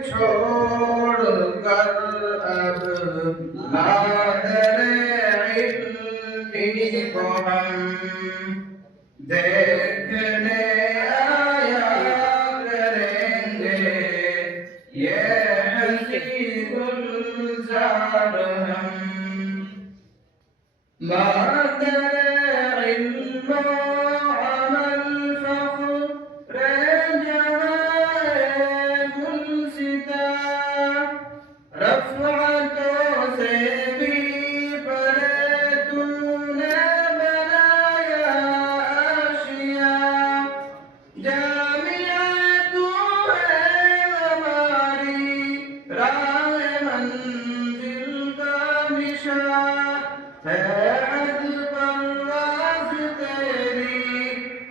छोड़ कर अब मादर इल्मी को हम देखने आया करेंगे ये हंसी गुलजार हम मादर इल्म अमल फख्र जवाए गुलसिता रफ़अतों से भी परे तूने बनाया आशिया जामिया तू है हमारी राह मंजिल का निशान है अज़ परवाज़ तेरी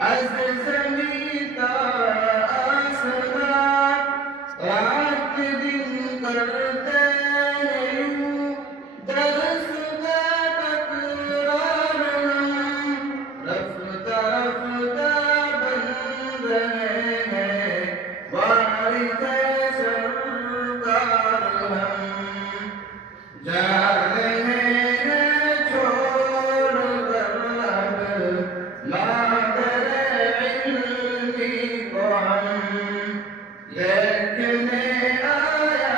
अज़ ज़मीं ता आसमां रात दिन करते यूं दर्स का तकरार हम रफ्ता रफ्ता बन रहे हैं वारिसे सरकार हम जा रहे हैं छोड़ कर अब मादर इल्मी को हम देखने आया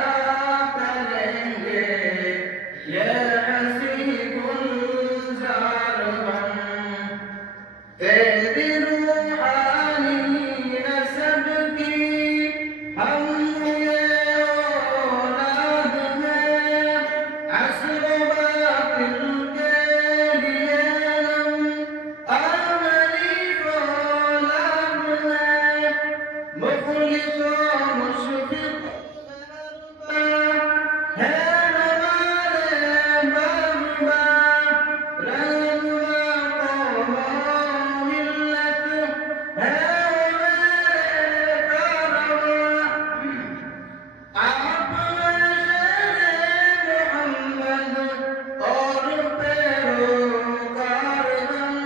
करेंगे ये हंसी गुलजार हम तेरी रूहानी नस्ब की हम ये औलाद हैं अस्र बातिल के लिए हम आमली औलाद हैं मुखलिस व मुशफिक है हमारे बाबा रहनुमा कौम मिल्लत है मेरे कारवां आप शेर मोहम्मद और पैरोकार हम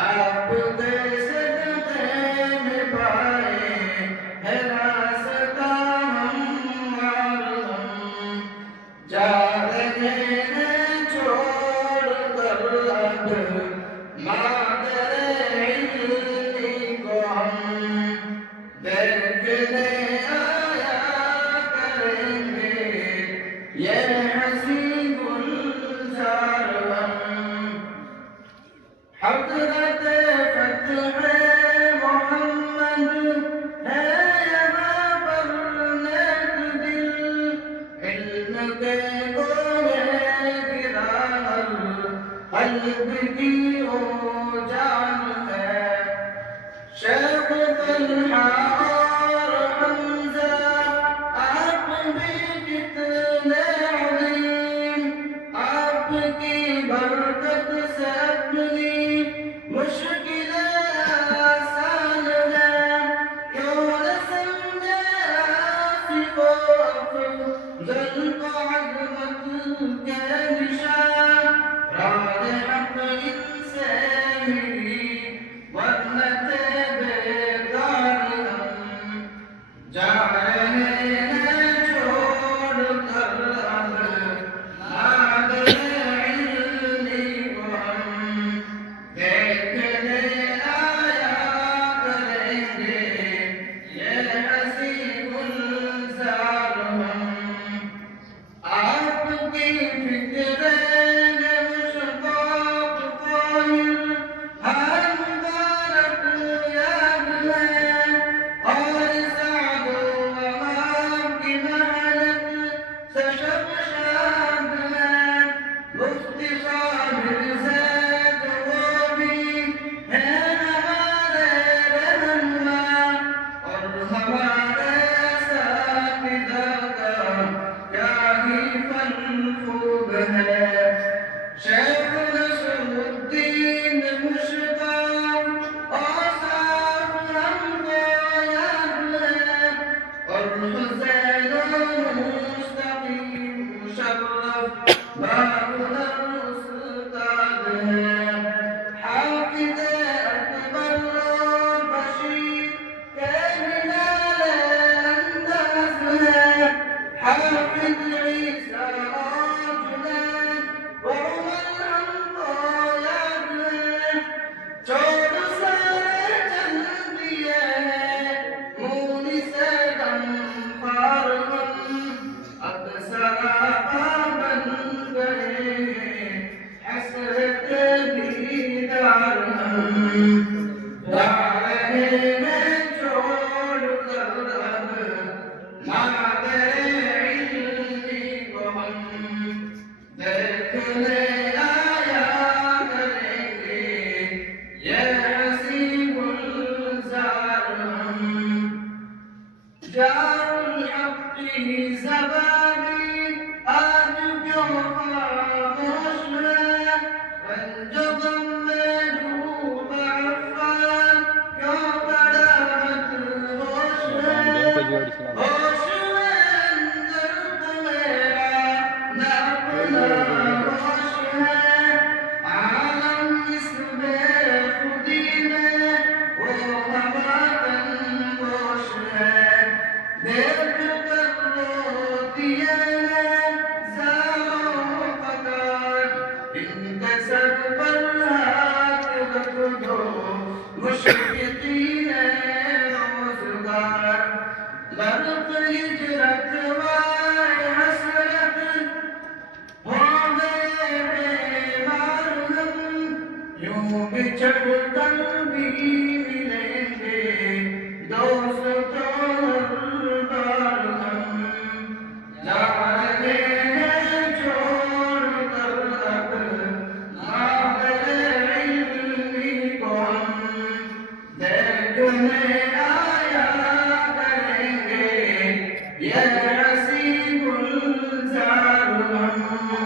आपके सदक़े में पाए है रास्ता हमवार हम जा रहे हैं छोड़ कर अब मादर इल्मी को हम देखने आया करेंगे ये हंसी गुलजार हम हज़रत फ़त्ह मोहम्मद है यहाँ पर नेक दिल इल्म के गोए गिराहल क़ल्ब की ओ जान है शेख तन्हा और हमजा आप भी कितने अज़ीम आपकी बरकत से अपनी मुश्किलें आसान है क्यों न समझे आसिफ़ो अफ़ज़ल को अज़मत के निशान राह हक़ इनसे मिली वरना बेकार हम जा रहे हैं छोड़ कर अब मादर इल्मी को हम देखने आया करेंगे ये हंसी गुलजार हम आपकी फिक्र मुश्ताक ताहिर हर मुबारक याद है और सादो अमाम की मेहनत से शब शाद है मुफ्ती साबिर ज़ैद वो भी है हमारे रहनुमा और हमारे साक़िदा का क्या ही फन खूब है शेख नसरुद्दीन मुश्ताक औसाफ हमको याद है और हुसैन मुस्तकीम मुशर्रफ बाहुदर उस्ताद है हाफिज़ अकबर और बशीर के मिनारे حافظ عيسى راجلا وعمر हमको याद है चोर सारे चल दिए मूली से दम पार हम अब सरापा बन गए हसरत दीदार हम जा रहे हैं छोड़ कर अब मादरे इल्मी को हम देखने आया करेंगे ये हसी गुलजार हम जाउल अपनी ज़बानी आज क्यों खामोश है पंजगम में डूबा अफ़गान क्यों बड़ा मदहोश है होश में अंदर को मेरा न अपना होश है आलम इसमें खुदी में वो हमारन होश है देख कर रोती है ज़ारों फ़क़ात इनके सर पर हाथ रख दो मुशफ़िक़ीन रोज़गार बर्क़ हिजरत वाए हसरत हो गए बेमार हम यूं बिछड़ कर भी मिलेंगे दोस्तों हर बार हम जा रहे हैं छोड़ कर अब मादरे इल्मी को हम देखने आया करेंगे ये हसी गुलजार हम